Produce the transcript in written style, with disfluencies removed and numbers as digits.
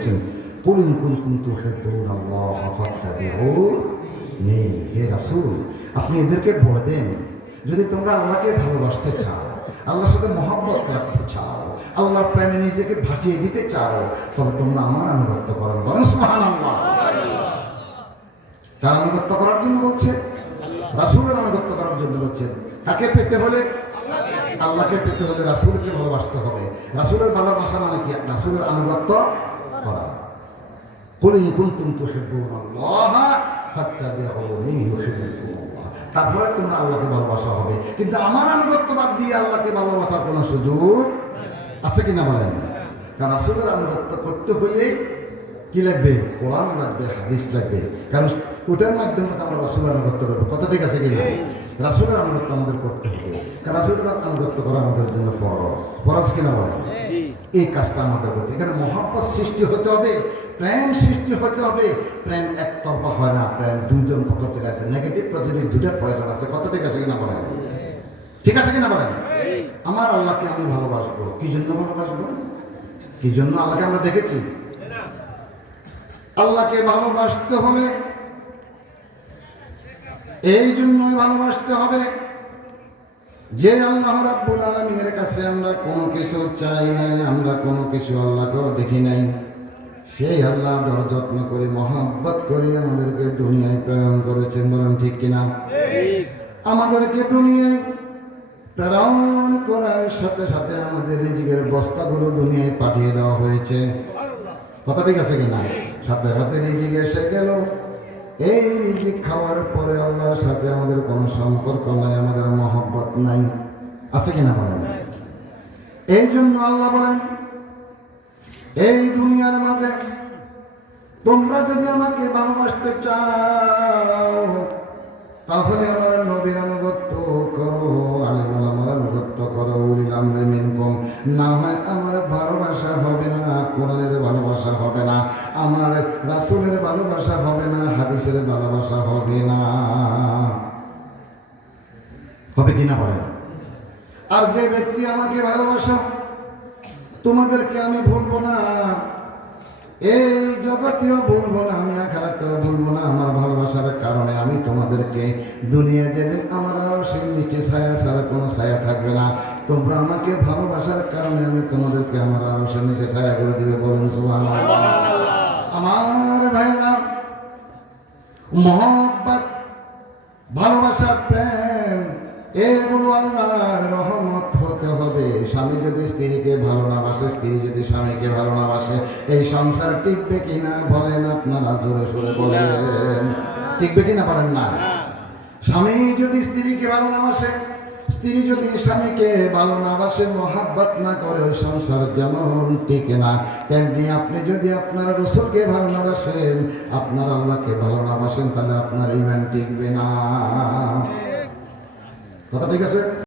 বলছেন, কুল ইন কুনতুম তুহিব্বুনাল্লাহ ফাত্তাবিউনি, হে রাসূল আপনি এদেরকে বলে দেন, যদি তোমরা আল্লাহকে ভালোবাসতে চাও, আল্লাহর সাথে মহব্বত রাখতে চাও, আল্লাহর প্রেমে নিজেকে ভাসিয়ে দিতে চাও, তবে তোমরা আমার আনুগত্য করো। বলেন সুবহানাল্লাহ। কার আনুগত্য করার জন্য বলছে? রাসূলের আনুগত্য করার জন্য বলছে। কাকে পেতে হলে? আল্লাহকে পেতে হলে রাসূলকে ভালোবাসতে হবে। রাসূলের ভালোবাসা মানে কি? রাসূলের আনুগত্য করা। কুল ইন কুনতুম তুহিব্বুনাল্লাহ ফাত্তাবিউনি ইউহিব্বুকুমুল্লাহ। তারপরে তোমরা আল্লাহকে ভালোবাসা হবে। কিন্তু আমার আনুগত্য বাদ দিয়ে আল্লাহকে ভালোবাসার কোনো সুযোগ আছে কিনা বলেন? কারণ রাসূলের আনুগত্য করতে হলে কি লাগবে? কোরআন লাগবে, হাদিস লাগবে। কারণ ওটার মাধ্যমে আমরা রাসূলের আনুগত্য করবো। কথা ঠিক আছে কিনা? রাসূলের আনুগত্য আমাদের করতে হবে। কারণ রাসূলের আনুগত্য করা আমাদের জন্য ফরজ। ফরজ কিনা বলেন? এই কাজটা আমাদের করতে। এখানে মহব্বত সৃষ্টি হতে হবে, প্রেম সৃষ্টি হতে হবে। প্রেম একতরফা হয় না, প্রেম দুইজন পক্ষ থেকে আছে। নেগেটিভ পজিটিভ দুইটার প্রয়োজন আছে। কথা ঠিক আছে কিনা বলেন? ঠিক আছে কিনা বলেন? আমার আল্লাহকে আমি ভালোবাসবো। কি জন্য ভালোবাসবো? কি জন্য আল্লাহকে আমরা দেখেছি? আল্লাহকে ভালোবাসতে হবে, এই জন্যই ভালোবাসতে হবে যে আল্লাহ রাব্বুল আলামিনের কাছে আমরা কোনো কিছু চাই নাই, আমরা কোনো কিছু আল্লাহকেও দেখি নাই। সেই আল্লাহ দর যত্ন করে মহব্বত করে আমাদেরকে দুনিয়ায় প্রেরণ করেছেন। বলেন ঠিক কিনা? আমাদেরকে দুনিয়ায় প্রেরণ করার সাথে সাথে আমাদের রিজিকের বস্তাগুলো দুনিয়ায় পাঠিয়ে দেওয়া হয়েছে। কথা ঠিক আছে কিনা? সাথে সাথে রিজিক এসে গেল। এই রিজিক খাওয়ার পরে আল্লাহর সাথে আমাদের কোনো সম্পর্ক নাই, আমাদের মহব্বত নাই। আছে কিনা বলেন? এই জন্য আল্লাহ বলেন, এই দুনিয়ার মাঝে তোমরা যদি আমাকে ভালোবাসতে চাও তাহলে আমার নবীর আনুগত্য করো, আলিম ওলামার আনুগত্য করো, উলিল আমরি মিনকুম। না হয় আমার ভালোবাসা হবে না, কোরআনের ভালোবাসা হবে না, আমার রাসূলের ভালোবাসা হবে না, হাদিসের ভালোবাসা হবে না। হবে কিনা বলেন? আর যে ব্যক্তি আমাকে ভালোবাসা, তোমাদেরকে আমি ভুলবো না, এই জগতেও ভুলবো না, আমি আখিরাতেও ভুলবো না। আমার ভালোবাসার কারণে আমি তোমাদেরকে দুনিয়া যেদিন আমার আরশের নিচে ছায়া ছাড়া কোনো ছায়া থাকবে না, তোমরা আমাকে ভালোবাসার কারণে আমি তোমাদেরকে আমার আরশের নিচে ছায়া করে দিবে। বলুন সুবহানাল্লাহ। আমার ভাইরা, মহব্বত, ভালোবাসা, প্রেম এগুলো আল্লাহর রহমত হতে হবে। স্বামী যদি স্ত্রীকে ভালো না বাসে, স্ত্রী যদি স্বামীকে ভালো না বাসে, এই সংসার টিকবে কিনা বলেন? আপনারা জোরে সোরে বলেন, টিকবে কিনা বলেন না? স্বামী যদি স্ত্রীকে ভালো না বাসে, স্ত্রী যদি স্বামীকে ভালো না বাসে, মহাব্বত না করে, ওই সংসার যেমন টিকে না, তেমনি আপনি যদি আপনার রাসূলকে ভালো না বাসেন, আপনার আল্লাহকে ভালো না বাসেন, তাহলে আপনার ঈমান টিকবে না। কথা ঠিক আছে?